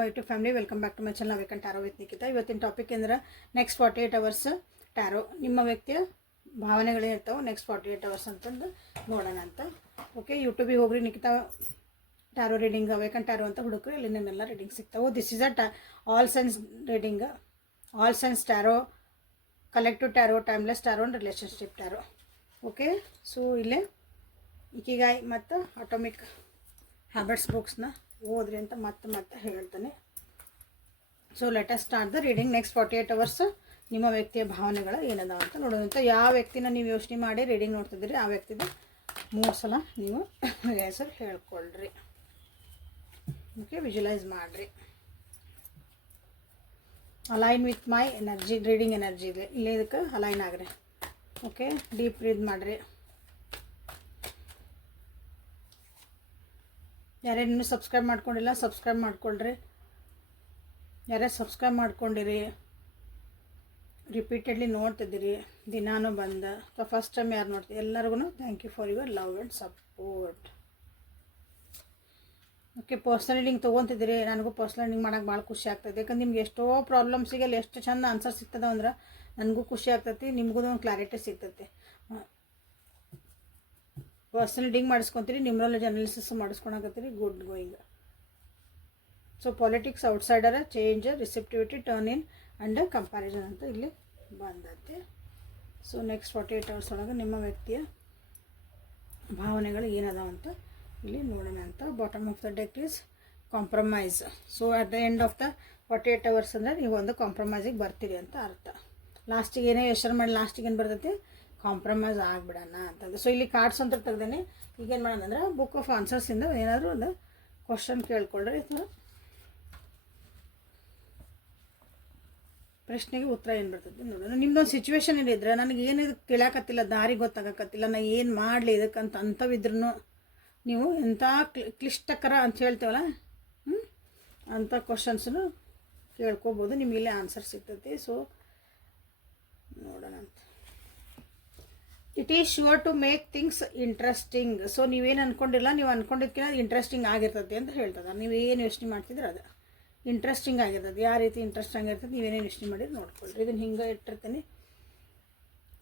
My YouTube family, welcome back to my channel ವೇಕನ್ tarot with Nikhita. ಇವತ್ತಿನ topic ಅಂದರೆ next 48 hours taro, ನಿಮ್ಮ ವ್ಯಕ್ತಿಯ ಭಾವನೆಗಳೇನಿರ್ತಾವೆ ನೆಕ್ಸ್ಟ್ 48 ಅವರ್ಸ್ ಅಂತಂದು ನೋಡೋಣ ಅಂತ. ಓಕೆ, ಯೂಟ್ಯೂಬಿಗೆ ಹೋಗ್ರಿ, Nikhita tarot reading awaken tarot ಅಂತ ಹುಡುಕ್ರಿ, ಅಲ್ಲಿ ನಿನ್ನೆಲ್ಲ ರೀಡಿಂಗ್ ಸಿಗ್ತಾವೆ. This is all signs reading, all signs tarot, collective tarot, timeless tarot and relationship tarot. Okay, so ಇಲ್ಲೇ ಇಕಿಗಾಯ್ ಮತ್ತು ಆಟೋಮಿಕ್ ಹ್ಯಾಬಿಟ್ಸ್ ಬುಕ್ಸ್ನ ಓದ್ರಿ ಅಂತ ಮತ್ತೆ ಹೇಳ್ತಾನೆ. So let us start the reading. Next 48 hours ನಿಮ್ಮ ವ್ಯಕ್ತಿಯ ಭಾವನೆಗಳು ಏನದಾವ ಅಂತ ನೋಡೋದಂತ. ಯಾವ ವ್ಯಕ್ತಿನ ನೀವು ಯೋಚನೆ ಮಾಡಿ ರೀಡಿಂಗ್ ನೋಡ್ತಿದ್ದೀರಿ ಆ ವ್ಯಕ್ತಿದ 3 ಸಲ ನೀವು ಹೆಸರು ಹೇಳ್ಕೊಳ್ರಿ. ಓಕೆ, ವಿಜುವಲೈಸ್ ಮಾಡಿರಿ. Align with my energy, reading energy ಇದೆ ಇಲ್ಲೇ, ಇದಕ್ಕೆ ಅಲೈನ್ ಆಗ್ರಿ. ಓಕೆ, ಡೀಪ್ ಬ್ರೀತ್ ಮಾಡಿರಿ. ಯಾರ್ಯಾರು ಇನ್ನೂ ಸಬ್ಸ್ಕ್ರೈಬ್ ಮಾಡ್ಕೊಂಡಿಲ್ಲ ಸಬ್ಸ್ಕ್ರೈಬ್ ಮಾಡ್ಕೊಳ್ರಿ. ಯಾರ್ಯಾರು ಸಬ್ಸ್ಕ್ರೈಬ್ ಮಾಡ್ಕೊಂಡಿರಿ, ರಿಪೀಟೆಡ್ಲಿ ನೋಡ್ತಿದ್ದೀರಿ, ದಿನಾನು ಬಂದು ಅಥವಾ ಫಸ್ಟ್ ಟೈಮ್ ಯಾರು ನೋಡ್ತೀವಿ, ಎಲ್ಲರಿಗೂ thank you for your love and support. Okay, personal reading ತೊಗೊತಿದ್ದೀರಿ. ನನಗೂ ಪರ್ಸ್ನಲ್ ರೀಡಿಂಗ್ ಮಾಡೋಕೆ ಭಾಳ ಖುಷಿ ಆಗ್ತದೆ. ಯಾಕಂದ್ರೆ ನಿಮ್ಗೆ ಎಷ್ಟೋ ಪ್ರಾಬ್ಲಮ್ಸಿಗೆ ಅಲ್ಲಿ ಎಷ್ಟು ಚಂದ ಆನ್ಸರ್ ಸಿಗ್ತದೆ ಅಂದ್ರೆ ನನಗೂ ಖುಷಿ ಆಗ್ತೈತಿ, ನಿಮಗೂ ಒಂದು ಕ್ಲಾರಿಟಿ ಸಿಗ್ತೈತಿ. ಪರ್ಸನಲ್ ರೀಡಿಂಗ್ ಮಾಡಿಸ್ಕೊತೀರಿ, ನ್ಯೂಮರಾಲಜಿ ಅನಾಲಿಸಿಸ್ ಮಾಡಿಸ್ಕೊಳಕತ್ತೀರಿ, good going. So politics, outsider, change, receptivity, turn in and comparison ಅಂತ ಇಲ್ಲಿ ಬಂದೈತೆ. ಸೊ ನೆಕ್ಸ್ಟ್ 48 ಅವರ್ಸ್ ಒಳಗೆ ನಿಮ್ಮ ವ್ಯಕ್ತಿಯ ಭಾವನೆಗಳು ಏನದಾವ ಅಂತ ಇಲ್ಲಿ ನೋಡೋಣ ಅಂತ. Bottom of the deck is compromise. So at the end of the 48 hours ಅಂದರೆ ನೀವು ಒಂದು ಕಾಂಪ್ರಮೈಸಿಗೆ ಬರ್ತೀರಿ ಅಂತ ಅರ್ಥ. ಲಾಸ್ಟಿಗೆ ಏನೇ ಯೋಚನೆ ಮಾಡಿ ಲಾಸ್ಟಿಗೆ ಏನು ಬರ್ತೈತಿ, ಕಾಂಪ್ರಮೈಸ್ ಆಗಿಬಿಡೋಣ ಅಂತಂದು. ಸೊ ಇಲ್ಲಿ ಕಾರ್ಡ್ಸ್ ಅಂತ ತೆಗ್ದೇನೆ. ಈಗೇನು ಮಾಡೋಣ ಅಂದ್ರೆ ಬುಕ್ ಆಫ್ ಆನ್ಸರ್ಸಿಂದ ಏನಾದರೂ ಒಂದು ಕ್ವಶನ್ ಕೇಳ್ಕೊಳ್ರಿ ಅಥವಾ ಪ್ರಶ್ನೆಗೆ ಉತ್ತರ ಏನು ಬರ್ತೈತಿ ನೋಡೋಣ. ನಿಮ್ದೊಂದು ಸಿಚುವೇಶನ್ ಏನಿದ್ರೆ ನನಗೆ ಏನಿದು ತಿಳಿಯಾಕತ್ತಿಲ್ಲ, ದಾರಿ ಗೊತ್ತಾಗಕತ್ತಿಲ್ಲ, ನಾ ಏನು ಮಾಡಲಿ ಇದಕ್ಕಂತ ಅಂಥವಿದ್ರೂ ನೀವು ಎಂಥ ಕ್ಲಿಷ್ಟಕರ ಅಂತ ಹೇಳ್ತೇವಲ್ಲ ಅಂಥ ಕ್ವಶನ್ಸನ್ನು ಕೇಳ್ಕೊಬೋದು, ನಿಮಗೆ ಇಲ್ಲೇ ಆನ್ಸರ್ ಸಿಗ್ತೈತಿ. ಸೊ ನೋಡೋಣ ಅಂತ. It is sure to make things interesting. So ನೀವೇನು ಅಂದ್ಕೊಂಡಿಲ್ಲ, ನೀವು ಅಂದ್ಕೊಂಡಿದ್ಕಿಂತ ಇಂಟ್ರೆಸ್ಟಿಂಗ್ ಆಗಿರ್ತದೆ ಅಂತ ಹೇಳ್ತದೆ. ನೀವೇನು ಯೋಚನೆ ಮಾಡ್ತಿದ್ರೆ ಅದು ಇಂಟ್ರೆಸ್ಟಿಂಗ್ ಆಗಿರ್ತದೆ. ಯಾವ ರೀತಿ ಇಂಟ್ರೆಸ್ಟ್ ಆಗಿರ್ತದೆ ನೀವೇನೇನು ಯೋಚನೆ ಮಾಡಿದ್ರೆ ನೋಡ್ಕೊಳ್ರಿ. ಇದನ್ನು ಹಿಂಗೆ ಇಟ್ಟಿರ್ತೀನಿ.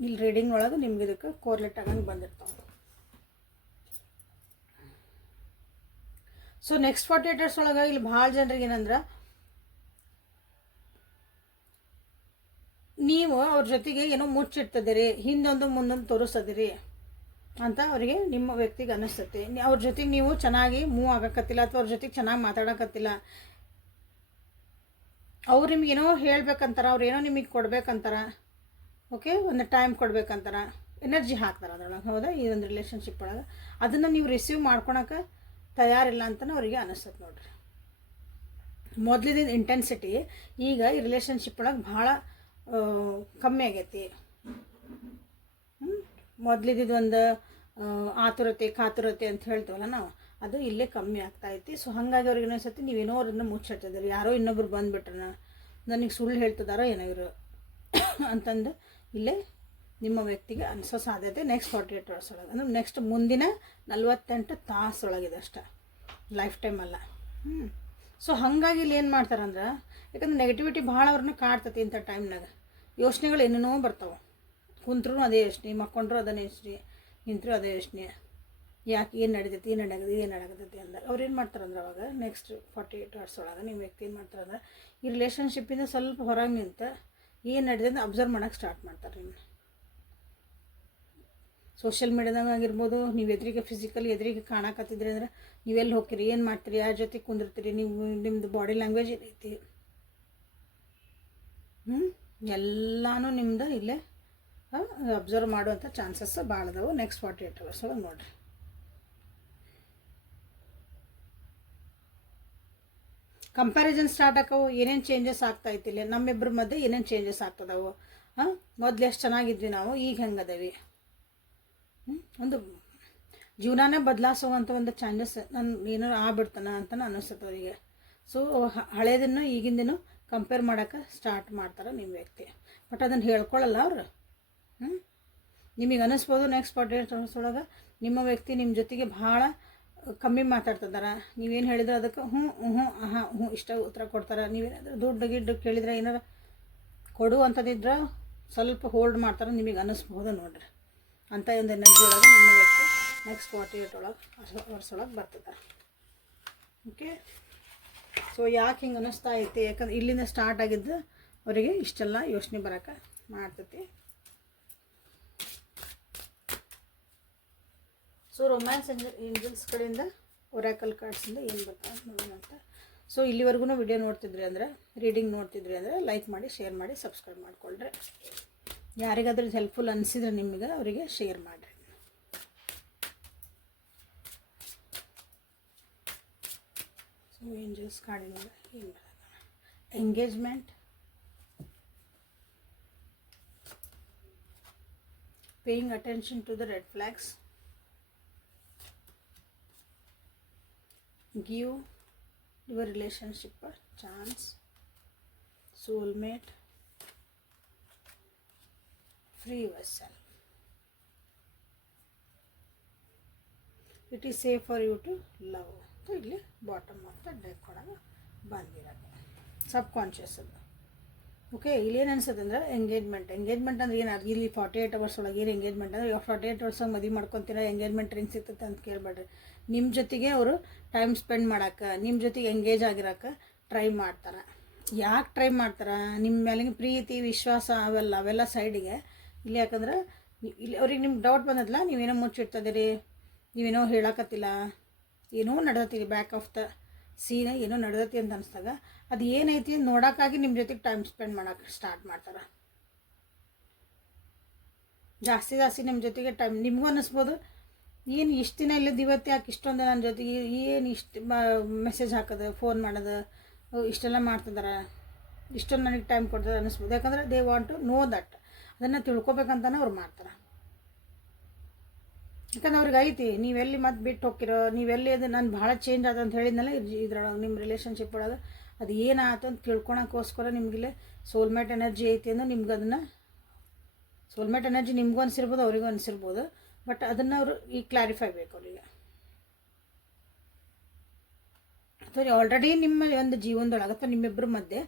ಇಲ್ಲಿ ರೀಡಿಂಗ್ ಒಳಗೆ ನಿಮ್ಗೆ ಇದಕ್ಕೆ ಕೋರ್ಲೆಟ್ ಆಗಂಗೆ ಬಂದಿರ್ತಾವೆ. ಸೊ ನೆಕ್ಸ್ಟ್ 48 ಅವರ್ಸ್ ಒಳಗೆ ಇಲ್ಲಿ ಭಾಳ ಜನರಿಗೆ ಏನಂದ್ರೆ ನೀವು ಅವ್ರ ಜೊತೆಗೆ ಏನೋ ಮುಚ್ಚಿಡ್ತದಿರಿ, ಹಿಂದೊಂದು ಮುಂದೊಂದು ತೋರಿಸ್ತದಿರಿ ಅಂತ ಅವರಿಗೆ ನಿಮ್ಮ ವ್ಯಕ್ತಿಗೆ ಅನ್ನಿಸ್ತೈತಿ. ಅವ್ರ ಜೊತೆಗೆ ನೀವು ಚೆನ್ನಾಗಿ ಮೂವ್ ಆಗಕತ್ತಿಲ್ಲ ಅಥವಾ ಅವ್ರ ಜೊತೆಗೆ ಚೆನ್ನಾಗಿ ಮಾತಾಡಕತ್ತಿಲ್ಲ. ಅವ್ರು ನಿಮಗೇನೋ ಹೇಳ್ಬೇಕಂತಾರ, ಅವ್ರೇನೋ ನಿಮಗೆ ಕೊಡ್ಬೇಕಂತಾರ. ಓಕೆ, ಒಂದು ಟೈಮ್ ಕೊಡ್ಬೇಕಂತಾರ, ಎನರ್ಜಿ ಹಾಕ್ತಾರೆ ಅದ್ರೊಳಗೆ. ಹೌದಾ, ಈ ಒಂದು ರಿಲೇಷನ್ಶಿಪ್ ಒಳಗೆ ಅದನ್ನು ನೀವು ರಿಸೀವ್ ಮಾಡ್ಕೊಳಕ್ಕೆ ತಯಾರಿಲ್ಲ ಅಂತಲೇ ಅವರಿಗೆ ಅನ್ನಿಸ್ತದೆ ನೋಡ್ರಿ. ಮೊದಲಿದ್ದ ಇಂಟೆನ್ಸಿಟಿ ಈಗ ಈ ರಿಲೇಷನ್ಶಿಪ್ ಒಳಗೆ ಭಾಳ ಕಮ್ಮಿ ಆಗೈತಿ. ಮೊದಲಿದ್ದು ಒಂದು ಆತುರತೆ ಕಾತುರತೆ ಅಂತ ಹೇಳ್ತೀವಲ್ಲ ನಾವು, ಅದು ಇಲ್ಲೇ ಕಮ್ಮಿ ಆಗ್ತಾಯಿತ್ತು. ಸೊ ಹಾಗಾಗಿ ಅವ್ರಿಗೆ ಅನಿಸುತ್ತೆ ನೀವೇನೋ ಅವ್ರನ್ನ ಮುಚ್ಚಿಡ್ತಿದ್ದೀರಿ, ಯಾರೋ ಇನ್ನೊಬ್ರು ಬಂದುಬಿಟ್ರನ, ನನಗೆ ಸುಳ್ಳು ಹೇಳ್ತಿದಾರೋ ಏನೋ ಇವರು ಅಂತಂದು ಇಲ್ಲೇ ನಿಮ್ಮ ವ್ಯಕ್ತಿಗೆ ಅನಿಸೋ ಸಾಧ್ಯತೆ ನೆಕ್ಸ್ಟ್ 48 ಅವರ್ಸ್ ಒಳಗೆ, ಅಂದ್ರೆ ನೆಕ್ಸ್ಟ್ ಮುಂದಿನ 48 ತಾಸೊಳಗಿದೆ ಅಷ್ಟೇ, ಲೈಫ್ ಟೈಮ್ ಅಲ್ಲ. ಸೊ ಹಾಗಾಗಿ ಇಲ್ಲಿ ಏನು ಮಾಡ್ತಾರಂದ್ರೆ, ಯಾಕಂದ್ರೆ ನೆಗೆಟಿವಿಟಿ ಭಾಳ ಅವ್ರನ್ನ ಕಾಡ್ತತಿ ಇಂಥ ಟೈಮ್ನಾಗ. ಯೋಚನೆಗಳು ಏನೇನೋ ಬರ್ತಾವೆ. ಕುಂತ್ರೂ ಅದೇ ಯೋಚನೆ, ಮಕ್ಕೊಂಡ್ರು ಅದನ್ನೇ ಯೋಚನೆ, ನಿಂತರೂ ಅದೇ ಯೋಚನೆ, ಯಾಕೆ ಏನು ನಡೀತೈತಿ, ಏನು ನಡಾಕತೈತಿ ಅಂದಾಗ ಅವ್ರು ಏನು ಮಾಡ್ತಾರಂದ್ರೆ ಅವಾಗ ನೆಕ್ಸ್ಟ್ 48 ಅವರ್ಸ್ ಒಳಗೆ ನಿಮ್ಮ ವ್ಯಕ್ತಿ ಏನು ಮಾಡ್ತಾರಂದ್ರೆ ಈ ರಿಲೇಷನ್ಶಿಪ್ಪಿಂದ ಸ್ವಲ್ಪ ಹೊರಗೆ ನಿಂತ ಏನು ನಡೀತದೆ ಅಂತ ಅಬ್ಸರ್ವ್ ಮಾಡೋಕ್ಕೆ ಸ್ಟಾರ್ಟ್ ಮಾಡ್ತಾರೆ. ನಿಮ್ಮ ಸೋಷಿಯಲ್ ಮೀಡಿಯಾದಾಗ ಆಗಿರ್ಬೋದು, ನೀವು ಎದುರಿಗೆ ಫಿಸಿಕಲಿ ಎದುರಿಗೆ ಕಾಣಕತ್ತಿದ್ರಿ ಅಂದ್ರೆ ನೀವೆಲ್ಲಿ ಹೋಗ್ತೀರಿ, ಏನು ಮಾಡ್ತೀರಿ, ಯಾರ ಜೊತೆ ಕುಂದಿರ್ತೀರಿ, ನೀವು ನಿಮ್ಮದು ಬಾಡಿ ಲ್ಯಾಂಗ್ವೇಜ್ ಏನೈತಿ, ಎಲ್ಲನೂ ನಿಮ್ದು ಇಲ್ಲೇ ಅಬ್ಸರ್ವ್ ಮಾಡುವಂಥ ಚಾನ್ಸಸ್ ಭಾಳ ಅದಾವೆ ನೆಕ್ಸ್ಟ್ 48 ಅವರ್ಸ್ ಒಳಗೆ ನೋಡಿರಿ. ಕಂಪ್ಯಾರಿಸನ್ ಸ್ಟಾರ್ಟ್ ಆಕವು, ಏನೇನು ಚೇಂಜಸ್ ಆಗ್ತಾಯಿತ್ತಿಲ್ಲ ನಮ್ಮಿಬ್ಬರ ಮಧ್ಯೆ, ಏನೇನು ಚೇಂಜಸ್ ಆಗ್ತದವು. ಮೊದಲು ಎಷ್ಟು ಚೆನ್ನಾಗಿದ್ವಿ ನಾವು, ಈಗ ಹೆಂಗದವಿ, ಒಂದು ಜೀವನನೇ ಬದಲಾಯಿಸುವಂಥ ಒಂದು ಚಾನ್ಸಸ್ ನಾನು ಏನಾರು ಆಗ್ಬಿಡ್ತಾನ ಅಂತ ಅನ್ನಿಸ್ತದೆ ಅವರಿಗೆ. ಸೊ ಹಳೇದನ್ನು ಈಗಿಂದೂ ಕಂಪೇರ್ ಮಾಡೋಕ್ಕೆ ಸ್ಟಾರ್ಟ್ ಮಾಡ್ತಾರೆ ನಿಮ್ಮ ವ್ಯಕ್ತಿ, ಬಟ್ ಅದನ್ನು ಹೇಳ್ಕೊಳ್ಳಲ್ಲ ಅವರು. ನಿಮಗೆ ಅನ್ನಿಸ್ಬೋದು ನೆಕ್ಸ್ಟ್ 48 ಅವರ್ಸ್ ಒಳಗೆ ನಿಮ್ಮ ವ್ಯಕ್ತಿ ನಿಮ್ಮ ಜೊತೆಗೆ ಭಾಳ ಕಮ್ಮಿ ಮಾತಾಡ್ತಿದ್ದಾರೆ. ನೀವೇನು ಹೇಳಿದ್ರೆ ಅದಕ್ಕೆ ಹ್ಞೂ ಹ್ಞೂ ಹಾಂ ಹ್ಞೂ ಇಷ್ಟ ಉತ್ತರ ಕೊಡ್ತಾರೆ. ನೀವೇನಾದರೂ ದುಡ್ಡು ಗಿಡ್ಡು ಕೇಳಿದ್ರೆ ಏನಾರು ಕೊಡುವಂಥದ್ದಿದ್ರೆ ಸ್ವಲ್ಪ ಹೋಲ್ಡ್ ಮಾಡ್ತಾರೆ, ನಿಮಗೆ ಅನ್ನಿಸ್ಬೋದು ನೋಡ್ರಿ. ಅಂಥ ಒಂದು ಎನರ್ಜಿ ಒಳಗೆ ನಿಮ್ಮ ವ್ಯಕ್ತಿ ನೆಕ್ಸ್ಟ್ 48 ವರ್ಷ ಒಳಗೆ ಬರ್ತದೆ. ಓಕೆ, ಸೊ ಯಾಕೆ ಹಿಂಗೆ ಅನ್ನಿಸ್ತಾ ಐತಿ? ಯಾಕಂದ್ರೆ ಇಲ್ಲಿಂದ ಸ್ಟಾರ್ಟ್ ಆಗಿದ್ದು ಅವರಿಗೆ ಇಷ್ಟೆಲ್ಲ ಯೋಚನೆ ಬರೋಕೆ ಮಾಡ್ತೈತಿ. ಸೊ ರೊಮ್ಯಾನ್ಸ್ ಏಂಜಲ್ಸ್ ಕಡೆಯಿಂದ ಒರಾಕಲ್ ಕಾರ್ಡ್ಸಿಂದ ಏನು ಬರ್ತಾರೆ ನೋಡೋಣ ಅಂತ. ಸೊ ಇಲ್ಲಿವರೆಗೂ ವಿಡಿಯೋ ನೋಡ್ತಿದ್ರಿ ಅಂದರೆ, ರೀಡಿಂಗ್ ನೋಡ್ತಿದ್ರಿ ಅಂದರೆ ಲೈಕ್ ಮಾಡಿ, ಶೇರ್ ಮಾಡಿ, ಸಬ್ಸ್ಕ್ರೈಬ್ ಮಾಡಿಕೊಳ್ರಿ. ಯಾರಿಗಾದ್ರೂ ಇದು ಹೆಲ್ಪ್ಫುಲ್ ಅನಿಸಿದ್ರೆ ನಿಮಗೆ ಅವರಿಗೆ ಶೇರ್ ಮಾಡಿರಿ. ಸೊ ಏಂಜಲ್ಸ್ ಕಾರ್ಡಿನಿಂದ ಏನು ಬರೋಣ? Engagement, paying attention to the red flags, give your relationship a chance, soulmate, free yourself. It is safe for you to love. So ಇಲ್ಲಿ ಬಾಟಮ್ ಆಫ್ ದ ಡೆಕ್ ಒಳಗೆ ಬಂದಿರೋದು ಸಬ್ ಕಾನ್ಷಿಯಸ್ ಅದು. Okay, ಇಲ್ಲೇನು ಅನ್ಸುತ್ತೆ ಅಂದ್ರೆ ಎಂಗೇಜ್ಮೆಂಟ್ ಅಂದ್ರೆ ಏನು? ಇಲ್ಲಿ 48 ಅವರ್ಸ್ ಒಳಗೆ ಏನು ಎಂಗೇಜ್ಮೆಂಟ್ ಅಂದರೆ 48 ವರ್ಷಕ್ಕೆ ಮದುವೆ ಮಾಡ್ಕೊತೀರ, ಎಂಗೇಜ್ಮೆಂಟ್ ರಿಂಗ್ ಸಿಗ್ತದೆ ಅಂತ ಕೇಳಬೇಡ್ರಿ. ನಿಮ್ಮ ಜೊತೆಗೆ ಅವರು ಟೈಮ್ ಸ್ಪೆಂಡ್ ಮಾಡೋಕೆ, ನಿಮ್ಮ ಜೊತೆಗೆ ಎಂಗೇಜ್ ಆಗಿರೋಕೆ ಟ್ರೈ ಮಾಡ್ತಾರೆ. ಯಾಕೆ ಟ್ರೈ ಮಾಡ್ತಾರೆ? ನಿಮ್ಮ ಮೇಲಿನ ಪ್ರೀತಿ ವಿಶ್ವಾಸ ಅವೆಲ್ಲ ಸೈಡಿಗೆ ಇಲ್ಲಿ. ಯಾಕಂದ್ರೆ ಇಲ್ಲಿ ಅವ್ರಿಗೆ ನಿಮ್ಗೆ ಡೌಟ್ ಬಂದದಲ್ಲ, ನೀವೇನೋ ಮುಚ್ಚಿಡ್ತದಿರಿ, ನೀವೇನೋ ಹೇಳಕತ್ತಿಲ್ಲ, ಏನೋ ನಡೆದತ್ತೀರಿ, ಬ್ಯಾಕ್ ಆಫ್ ದ ಸೀನ್ ಏನೋ ನಡೆದತಿ ಅಂತ ಅನಿಸ್ದಾಗ ಅದು ಏನೈತಿ ನೋಡೋಕ್ಕಾಗಿ ನಿಮ್ಮ ಜೊತೆಗೆ ಟೈಮ್ ಸ್ಪೆಂಡ್ ಮಾಡೋಕೆ ಸ್ಟಾರ್ಟ್ ಮಾಡ್ತಾರೆ. ಜಾಸ್ತಿ ನಿಮ್ಮ ಜೊತೆಗೆ ಟೈಮ್. ನಿಮಗೂ ಅನ್ನಿಸ್ಬೋದು, ಏನು ಇಷ್ಟು ದಿನ ಇಲ್ಲದ ಇವತ್ತು ಯಾಕೆ ಇಷ್ಟೊಂದು ನನ್ನ ಜೊತೆಗೆ ಏನು ಇಷ್ಟು ಮೆಸೇಜ್ ಹಾಕೋದು, ಫೋನ್ ಮಾಡೋದು, ಇಷ್ಟೆಲ್ಲ ಮಾಡ್ತಿದ್ದಾರೆ, ಇಷ್ಟೊಂದು ನನಗೆ ಟೈಮ್ ಕೊಡ್ತಾರೆ ಅನ್ನಿಸ್ಬೋದು. ಯಾಕಂದರೆ they want to know that, ಅದನ್ನು ತಿಳ್ಕೊಬೇಕಂತಾನೆ ಅವ್ರು ಮಾಡ್ತಾರೆ. ಯಾಕಂದ್ರೆ ಅವ್ರಿಗೆ ಐತಿ ನೀವೆಲ್ಲಿ ಮತ್ತೆ ಬಿಟ್ಟು ಹೋಗಿರೋ, ನೀವೆಲ್ಲಿ ಅದು ನಾನು ಭಾಳ ಚೇಂಜ್ ಆದ ಅಂತ ಹೇಳಿದ್ನಲ್ಲ ಇದ್ರೊಳಗೆ, ನಿಮ್ಮ ರಿಲೇಷನ್ಶಿಪ್ ಒಳಗೆ ಅದು ಏನಾಯ್ತು ಅಂತ ತಿಳ್ಕೊಳಕ್ಕೋಸ್ಕರ ನಿಮಗಿಲ್ಲಿ ಸೋಲ್ಮೇಟ್ ಎನರ್ಜಿ ಐತಿ ಅಂದ್ರೆ ನಿಮ್ಗೆ ಅದನ್ನು ಸೋಲ್ಮೇಟ್ ಎನರ್ಜಿ ನಿಮಗೂ ಅನಿಸಿರ್ಬೋದು, ಅವರಿಗೂ ಅನಿಸಿರ್ಬೋದು. ಬಟ್ ಅದನ್ನು ಅವರು ಈಗ ಕ್ಲಾರಿಫೈ ಬೇಕು ಅವರಿಗೆ. ಅಥವಾ ಆಲ್ರೆಡಿ ನಿಮ್ಮ ಒಂದು ಜೀವನದೊಳಗೆ ಅಥವಾ ನಿಮ್ಮಿಬ್ಬರ ಮಧ್ಯೆ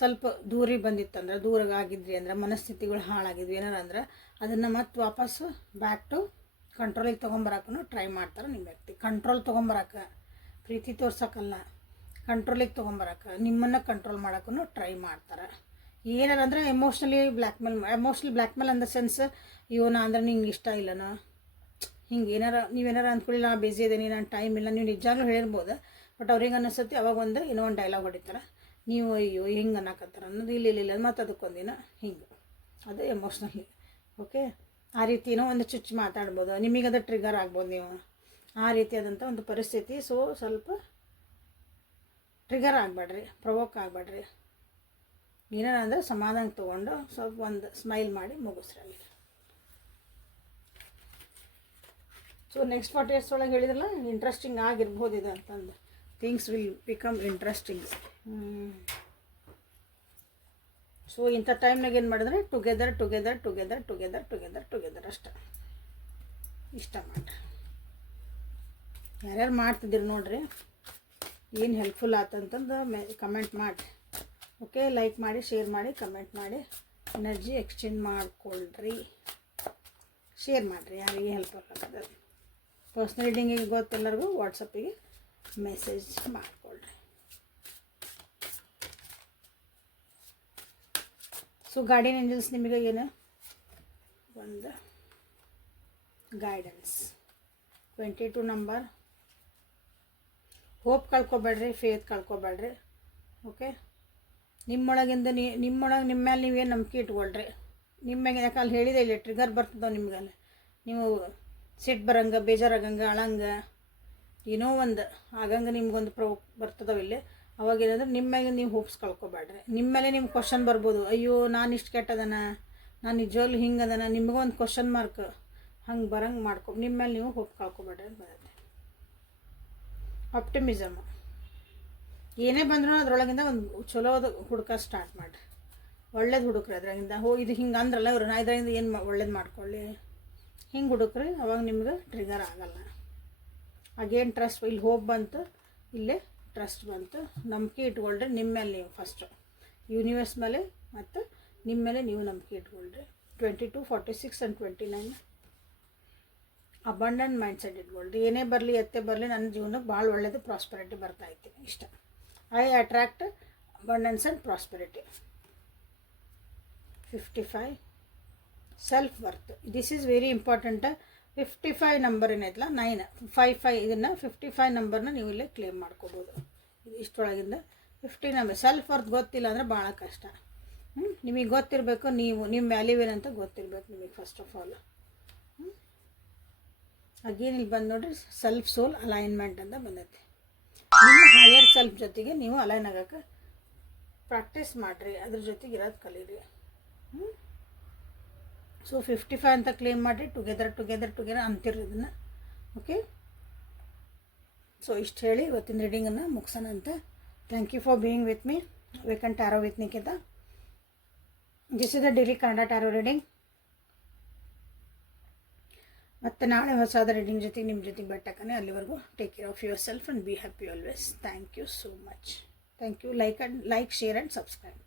ಸ್ವಲ್ಪ ದೂರ ಬಂದಿತ್ತಂದ್ರೆ, ದೂರಾಗಿದ್ರಿ ಅಂದ್ರೆ, ಮನಸ್ಥಿತಿಗಳು ಹಾಳಾಗಿದ್ವಿ ಏನಾರ ಅಂದ್ರೆ ಅದನ್ನು ಮತ್ತೆ ವಾಪಸ್ಸು ಬ್ಯಾಕ್ ಟು ಕಂಟ್ರೋಲಿಗೆ ತೊಗೊಂಬರಕ್ಕೂ ಟ್ರೈ ಮಾಡ್ತಾರೆ ನಿಮ್ಮ ವ್ಯಕ್ತಿ. ಕಂಟ್ರೋಲ್ ತೊಗೊಂಬರಕ್ಕೆ, ಪ್ರೀತಿ ತೋರ್ಸೋಕ್ಕಲ್ಲ, ಕಂಟ್ರೋಲಿಗೆ ತೊಗೊಂಬರಕ್ಕೆ, ನಿಮ್ಮನ್ನು ಕಂಟ್ರೋಲ್ ಮಾಡೋಕ್ಕೂ ಟ್ರೈ ಮಾಡ್ತಾರೆ. ಏನಾರ ಅಂದರೆ emotionally blackmail in the sense, ಇವನ ಅಂದ್ರೆ ನಿಂಗೆ ಇಷ್ಟ ಇಲ್ಲನ, ಹಿಂಗೆ ನೀವೇನಾರ ಅಂದ್ಕೊಳ್ಳಿ, ನಾನು ಬಿಸಿ ಇದ್ದೀನಿ, ನಾನು ಟೈಮ್ ಇಲ್ಲ, ನೀವು ನಿಜಾಗ್ಲೂ ಹೇಳಿರ್ಬೋದು. ಬಟ್ ಅವ್ರಿಗೆ ಅನ್ನಿಸುತ್ತೆ ಅವಾಗ ಏನೋ ಒಂದು ಡೈಲಾಗ್ ಹೊಡಿತಾರೆ, ನೀವು ಅಯ್ಯೋ ಹಿಂಗೆ ಅನ್ನಕತ್ತಾರೆ ಅನ್ನೋದು ಇಲ್ಲ ಮತ್ತು ಅದಕ್ಕೊಂದಿನ ಹಿಂಗೆ, ಅದು ಎಮೋಷ್ನಲಿ. ಓಕೆ, ಆ ರೀತಿ ಏನೋ ಒಂದು ಚುಚ್ಚು ಮಾತಾಡ್ಬೋದು, ನಿಮಗದು ಟ್ರಿಗರ್ ಆಗ್ಬೋದು, ನೀವು ಆ ರೀತಿಯಾದಂಥ ಒಂದು ಪರಿಸ್ಥಿತಿ. ಸೊ ಸ್ವಲ್ಪ ಟ್ರಿಗರ್ ಆಗಬೇಡ್ರಿ, ಪ್ರವೋಕ್ ಆಗಬೇಡ್ರಿ. ಏನಾರ ಅಂದರೆ ಸಮಾಧಾನ ತೊಗೊಂಡು ಸ್ವಲ್ಪ ಒಂದು ಸ್ಮೈಲ್ ಮಾಡಿ ಮುಗಿಸ್ರಿ ಅಲ್ಲಿ. ಸೊ ನೆಕ್ಸ್ಟ್ 40 years ಒಳಗೆ ಹೇಳಿದ್ರಲ್ಲ, ಇಂಟ್ರೆಸ್ಟಿಂಗ್ ಆಗಿರ್ಬೋದು ಇದು ಅಂತಂದು. Things will become interesting. So ಇಂಥ ಟೈಮ್ನಾಗ ಏನು ಮಾಡಿದ್ರೆ ಟುಗೆದರ್ ಅಷ್ಟೆ. ಇಷ್ಟ ಮಾಡಿರಿ. ಯಾರ್ಯಾರು ಮಾಡ್ತಿದ್ದೀರಿ ನೋಡಿರಿ, ಏನು ಹೆಲ್ಪ್ಫುಲ್ ಆತಂತಂದು ಕಮೆಂಟ್ ಮಾಡಿರಿ. ಓಕೆ, ಲೈಕ್ ಮಾಡಿ, ಶೇರ್ ಮಾಡಿ, ಕಮೆಂಟ್ ಮಾಡಿ, ಎನರ್ಜಿ ಎಕ್ಸ್ಚೇಂಜ್ ಮಾಡಿಕೊಳ್ರಿ, ಶೇರ್ ಮಾಡಿರಿ ಯಾರಿಗೆ ಹೆಲ್ಪ್ ಆಗ್ತದೆ. ಪರ್ಸ್ನಲ್ ರೀಡಿಂಗಿಗೆ ಗೊತ್ತೆಲ್ಲರಿಗೂ ವಾಟ್ಸಪ್ಪಿಗೆ ಮೆಸೇಜ್ ಮಾಡಿಕೊಳ್ರಿ. ಸೊ ಗಾರ್ಡಿಯನ್ ಏಂಜಲ್ಸ್ ನಿಮಗೆ ಏನು ಒಂದು ಗೈಡೆನ್ಸ್. 22 ನಂಬರ್. ಹೋಪ್ ಕಳ್ಕೊಬೇಡ್ರಿ, ಫೇತ್ ಕಳ್ಕೊಬೇಡ್ರಿ. ಓಕೆ, ನಿಮ್ಮೊಳಗಿಂದ ನಿಮ್ಮ ಮೇಲೆ ನೀವೇನು ನಂಬಿಕೆ ಇಟ್ಕೊಳ್ರಿ. ನಿಮಗೆ ಯಾಕೆ ಅಲ್ಲಿ ಹೇಳಿದೆ, ಇಲ್ಲಿ ಟ್ರಿಗರ್ ಬರ್ತದೆ ನಿಮ್ಗಲ್ಲಿ, ನೀವು ಸಿಟ್ಟು ಬರಂಗೆ, ಬೇಜಾರಾಗಂಗೆ, ಅಳಂಗೆ, ಏನೋ ಒಂದು ಆಗಂಗೆ ನಿಮ್ಗೊಂದು ಬರ್ತದವ ಇಲ್ಲಿ. ಅವಾಗೇನಂದ್ರೆ ನಿಮ್ಮ ಮೇಲೆ ನೀವು ಹೋಪ್ಸ್ ಕಳ್ಕೊಬೇಡ್ರಿ. ನಿಮ್ಮ ಮೇಲೆ ನಿಮ್ಗೆ ಕ್ವಶನ್ ಬರ್ಬೋದು, ಅಯ್ಯೋ ನಾನು ಇಷ್ಟು ಕೆಟ್ಟದನ, ನಾನು ನಿಜವಾಗ್ಲೂ ಹಿಂಗೆ ಅದನ, ನಿಮಗೊಂದು ಕ್ವಶನ್ ಮಾರ್ಕ್ ಹಂಗೆ ಬರಂಗೆ ನಿಮ್ಮ ಮೇಲೆ ನೀವು ಹೋಪ್ ಕಳ್ಕೊಬೇಡ್ರಿ ಅಂತ ಬರುತ್ತೆ. ಆಪ್ಟಿಮಿಸಮ್, ಏನೇ ಬಂದರೂ ಅದರೊಳಗಿಂದ ಒಂದು ಚಲೋದು ಹುಡುಕ ಸ್ಟಾರ್ಟ್ ಮಾಡಿರಿ, ಒಳ್ಳೇದು ಹುಡುಕ್ರಿ. ಅದ್ರಾಗಿಂದ ಇದು ಹಿಂಗೆ ಅಂದ್ರಲ್ಲ ಇವರು, ನಾ ಇದರಿಂದ ಏನು ಒಳ್ಳೇದು ಮಾಡ್ಕೊಳ್ಳಿ, ಹಿಂಗೆ ಹುಡುಕ್ರಿ. ಅವಾಗ ನಿಮ್ಗೆ ಟ್ರಿಗರ್ ಆಗಲ್ಲ. ಅಗೇನ್ ಟ್ರಸ್ಟ್, ಇಲ್ಲಿ ಹೋಪ್ ಬಂತು, ಇಲ್ಲೇ ಟ್ರಸ್ಟ್ ಬಂತು. ನಂಬಿಕೆ ಇಟ್ಕೊಳ್ರಿ ನಿಮ್ಮ ಮೇಲೆ ನೀವು ಫಸ್ಟು, ಯೂನಿವರ್ಸ್ ಮೇಲೆ ಮತ್ತು ನಿಮ್ಮ ಮೇಲೆ ನೀವು ನಂಬಿಕೆ ಇಟ್ಕೊಳ್ರಿ. 22, 46 ಆ್ಯಂಡ್ 29 ಅಬಂಡೆಂಟ್ ಮೈಂಡ್ಸೆಟ್ ಇಟ್ಕೊಳ್ರಿ. ಏನೇ ಬರಲಿ ಎತ್ತೆ ಬರಲಿ ನನ್ನ ಜೀವನಕ್ಕೆ ಭಾಳ ಒಳ್ಳೆಯದು, ಪ್ರಾಸ್ಪರಿಟಿ ಬರ್ತಾಯಿತ್ತು ಇಷ್ಟ. I attract abundance and prosperity. 55 self worth. This is very important. 55 number ಏನೈತಲ್ಲ 9 55 ಇದನ್ನು 55 ನಂಬರ್ನ ನೀವು ಇಲ್ಲೇ ಕ್ಲೇಮ್ ಮಾಡ್ಕೋಬೋದು. ಇಷ್ಟೊಳಗಿಂದ 50 ನಂಬರ್. ಸೆಲ್ಫ್ ವರ್ತ್ ಗೊತ್ತಿಲ್ಲ ಅಂದರೆ ಭಾಳ ಕಷ್ಟ. ನಿಮಗೆ ಗೊತ್ತಿರಬೇಕು, ನೀವು ನಿಮ್ಮ ವ್ಯಾಲ್ಯೂ ಏನಂತ ಗೊತ್ತಿರಬೇಕು ನಿಮಗೆ ಫಸ್ಟ್ ಆಫ್ ಆಲ್. ಅಗೇನ್ ಇಲ್ಲಿ ಬಂದು ನೋಡ್ರಿ, ಸೆಲ್ಫ್ ಸೋಲ್ ಅಲೈನ್ಮೆಂಟ್ ಅಂತ ಬಂದೈತೆ. ನಿಮ್ಮ ಹೈಯರ್ ಸೆಲ್ಫ್ ಜೊತೆಗೆ ನೀವು ಅಲೈನ್ ಆಗೋಕ್ಕೆ ಪ್ರಾಕ್ಟೀಸ್ ಮಾಡಿರಿ, ಅದ್ರ ಜೊತೆಗೆ ಇರೋದು ಕಲೀರಿ. ಸೊ 55 ಅಂತ ಕ್ಲೇಮ್ ಮಾಡಿರಿ. ಟುಗೆದರ್ ಅಂತಿರಿ ಇದನ್ನು. ಓಕೆ, ಸೊ ಇಷ್ಟು ಹೇಳಿ ಇವತ್ತಿನ ರೀಡಿಂಗನ್ನು ಮುಗಿಸೋಣ ಅಂತ. Thank you for being with me. Awaken tarot with Nikhita. This is the daily Kannada tarot reading. ಮತ್ತು ನಾಳೆ ಹೊಸದ ರೀಡಿಂಗ್ ಜೊತೆಗೆ ನಿಮ್ಮ ಜೊತೆಗೆ ಬೆಟ್ಟಕ್ಕನೆ. ಅಲ್ಲಿವರೆಗೂ take care of yourself and be happy always. Thank you so much. Thank you. Like, share and subscribe.